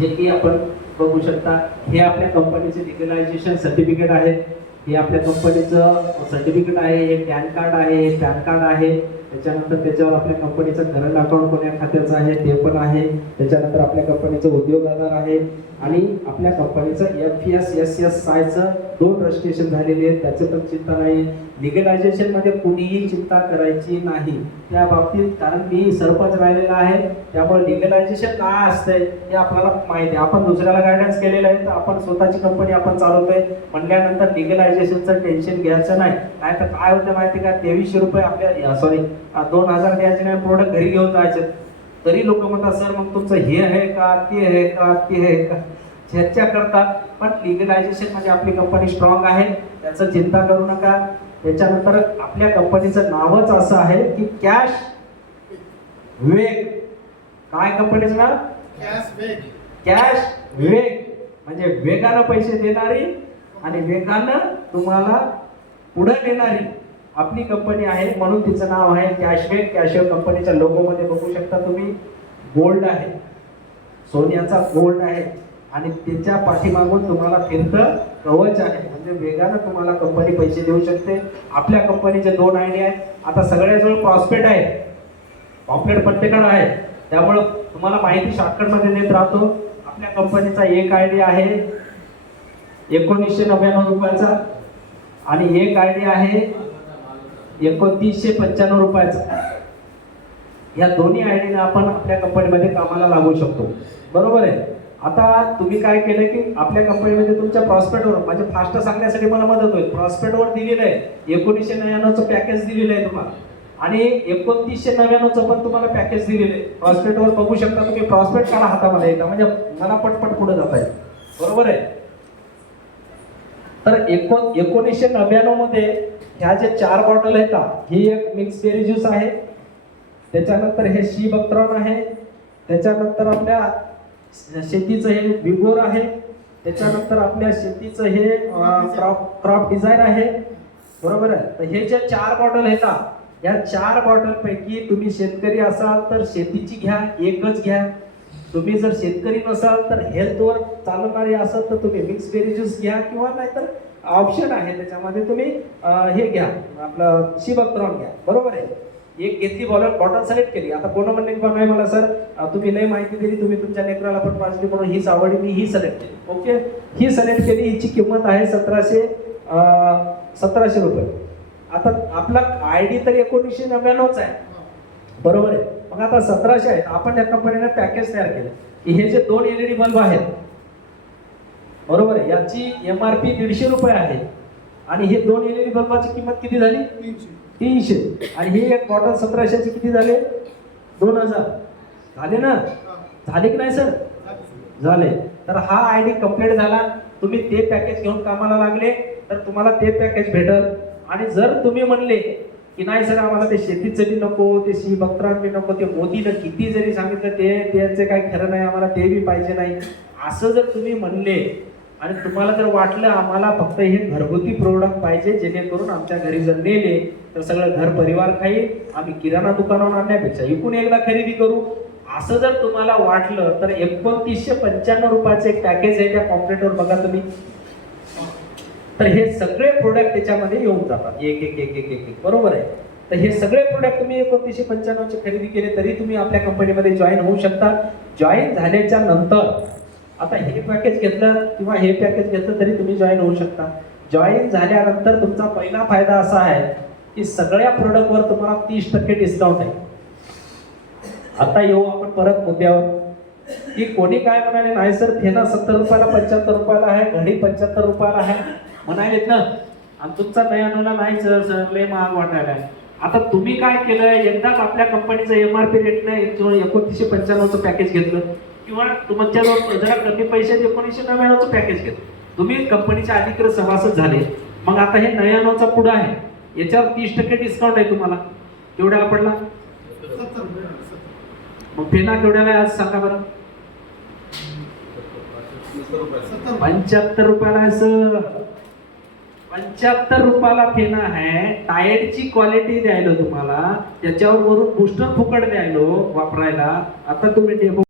जे की आपण बघू शकता, हे आपल्या कंपनीचे लिगलायझेशन सर्टिफिकेट आहे, हे आपल्या कंपनीचं सर्टिफिकेट आहे, हे पॅन कार्ड आहे, हे पॅन कार्ड आहे. त्याच्यानंतर त्याच्यावर आपल्या कंपनीचं करंट अकाउंट कोण्या खात्याचं आहे ते पण आहे. त्याच्यानंतर आपल्या कंपनीचं उद्योग आधार आहे आणि आपल्या कंपनीचं FSSAI चं 2 रजिस्ट्रेशन झालेले आहेत, त्याचं पण चिंता नाही. लिगलायझेशन मध्ये कुणीही चिंता करायची नाही त्या बाबतीत, कारण मी सरपंच राहिलेला आहे, त्यामुळे लिगलायझेशन काय असतंय हे आपल्याला माहिती आहे. आपण दुसऱ्याला गायडन्स केलेलं आहे, तर आपण स्वतःची कंपनी आपण चालवतोय म्हणल्यानंतर लिगलायझेशनचं टेन्शन घ्यायचं नाही. नाहीतर काय होतं माहिती का, 2300 रुपये आपल्या 2000 द्यायचे नाही, प्रोडक्ट घरी घेऊन जायचे. तरी लोक म्हणतात सर मग तुमचं हे आहे का, ते आहे का, ते आहे का, चर्चा करतात. पण लिगलायझेशन म्हणजे आपली कंपनी स्ट्रॉंग आहे, त्याचं चिंता करू नका. त्याच्यानंतर आपल्या कंपनीचं नावच असं आहे की कॅश वेग. काय कंपनीचं नाव? कॅश वेग, म्हणजे वेगानं पैसे देणारी आणि वेगानं तुम्हाला पुढे नेणारी आपली कंपनी आहे, म्हणून तिचं नाव आहे कॅशवेग. कॅशवेग कंपनीच्या लोगो मध्ये बघू शकता तुम्ही, गोल्ड आहे, सोन्याचा गोल्ड आहे आणि त्याच्या पाठीमागून तुम्हाला फिरतं कवच आहे, म्हणजे वेगानं तुम्हाला कंपनी पैसे देऊ शकते. आपल्या कंपनीचे 2 आयडी आहेत. आता सगळ्याजवळ प्रॉस्पेक्ट आहे, पॉम्पलेट प्रत्येकाला आहे, त्यामुळे तुम्हाला माहिती शॉर्टकट मध्ये देत राहतो. आपल्या कंपनीचा एक आयडी आहे 1999 रुपयाचा आणि एक आयडी आहे 2995 रुपयाचा. या दोन्ही आयडीने आपण आपल्या कंपनीमध्ये कामाला लागू शकतो, बरोबर आहे. आता तुम्ही काय केलं की आपल्या कंपनीमध्ये तुमच्या प्रॉस्पेक्टवर, म्हणजे फास्ट सांगण्यासाठी मला मदत होईल, प्रॉस्पेक्टवर दिलेलं आहे 1999चं पॅकेज दिलेलं आहे तुम्हाला आणि 2999चं पण तुम्हाला पॅकेज दिलेलं आहे. प्रॉस्पेक्टवर बघू शकता तुम्ही, प्रॉस्पेक्ट काढा हातामध्ये एकदा, म्हणजे मला पटपट पुढे जाता येईल, बरोबर आहे. तर 1999 मध्ये ह्या जे 4 बॉटल आहेत, ही एक मिक्स बेरी ज्यूस आहे, त्याच्यानंतर हे शी बक्त्रॉन आहे, त्याच्यानंतर आपल्या शेतीचं हे विगोर आहे, त्याच्यानंतर आपल्या शेतीचं हे क्रॉप डिझायर आहे, बरोबर आहे. तर हे जे 4 बॉटल आहेत, या 4 बॉटल पैकी तुम्ही शेतकरी असाल तर शेतीची घ्या, एकच घ्या. तुम्ही जर शेतकरी नसाल तर हेल्थवर चालवणारी असाल तर तुम्ही मिक्स बेरी ज्यूस घ्या, किंवा नाहीतर ऑप्शन आहे त्याच्यामध्ये तुम्ही हे घ्या, आपलं शी बक्त्रॉन घ्या, बरोबर आहे. एक घेतली बॉटल सिलेक्ट केली. आता कोण म्हणले की नाही मला सर तुम्ही लय माहिती दिली, तुम्ही तुमच्या लेकराला पण पाजली म्हणून हीच आवडली, मी ही सिलेक्ट केली. ओके, ही सिलेक्ट केली, हिची किंमत आहे 1700 रुपये. आता आपला आयडी तर 1999च आहे, बरोबर आहे. मग आता 1700 आहे. आपण त्या कंपनीने पॅकेज तयार केलं की हे जे 2 LED बल्ब आहेत, बरोबर आहे, याची MRP 150 रुपये आहे आणि हे 2 LED बल्बाची किंमत किती झाली? 300. आणि ही एक बॉटल 1700ची किती झाले? 2000 झाले ना? झाले की नाही सर? झाले. तर हा आयडी कंप्लीट झाला. तुम्ही ते पॅकेज घेऊन कामाला लागले तर तुम्हाला ते पॅकेज भेटल. आणि जर तुम्ही म्हणले की नाही सर आम्हाला ते शेतीचं बी नको, ते शी बक्त्रान बी नको, ते मोदीनं किती जरी सांगितलं त्याचे काही खरं नाही, आम्हाला ते बी पाहिजे नाही, असं जर तुम्ही म्हणले आणि तुम्हाला जर वाटलं आम्हाला फक्त हे घरगुती प्रोडक्ट पाहिजे जेणेकरून आमच्या घरी जर नेले तर सगळं घर परिवार खाईल, आम्ही किराणा दुकानावर आणण्यापेक्षा इकून एकदा खरेदी करू, असं जर तुम्हाला वाटलं तर 2995 रुपयाचं एक पॅकेज आहे त्या पॉम्पलेटवर बघा तुम्ही. तर हे सगळे प्रोडक्ट त्याच्यामध्ये येऊन जातात, एक एक एक एक एक, बरोबर आहे. तर हे सगळे प्रोडक्ट तुम्ही 2995 ची खरेदी केले तरी तुम्ही आपल्या कंपनीमध्ये जॉईन होऊ शकता. जॉईन झाल्याच्या नंतर आता हे पॅकेज घेतलं किंवा हे पॅकेज घेतलं तरी तुम्ही जॉईन होऊ शकता. जॉईन झाल्यानंतर तुमचा पहिला फायदा असा आहे की सगळ्या प्रोडक्टवर तुम्हाला 30% डिस्काउंट आहे. आता येऊ आपण परत मुद्द्यावर की कोणी काय म्हणाले, नाही सर फेना 70 रुपयाला 75 रुपयाला आहे, घडी 75 रुपयाला आहे म्हणालेत ना, आणि तुमचा नयानोला नाही सर सर लय महाग वाटायला आहे. आता तुम्ही काय केलं, एकदाच आपल्या कंपनीचं MRP रेटने 2995चं पॅकेज घेतलं किंवा तुमच्याजवळ जरा कमी पैशात 1999चं पॅकेज घेतलं, तुम्ही कंपनीच्या अधिकृत सभासद झाले. मग आता हे 99चा पुढं आहे, याच्यावर 30% डिस्काउंट आहे तुम्हाला. केवढ्याला पडला? मग फेना केवढ्याला आज सांगा बरं? 75 रुपयाला आहे सर. 75 रुपयाला फेना आहे. टायरची क्वालिटी द्यायलो तुम्हाला, त्याच्यावर वरून बूस्टर फुकट द्यायलो वापरायला. आता तुम्ही डेमो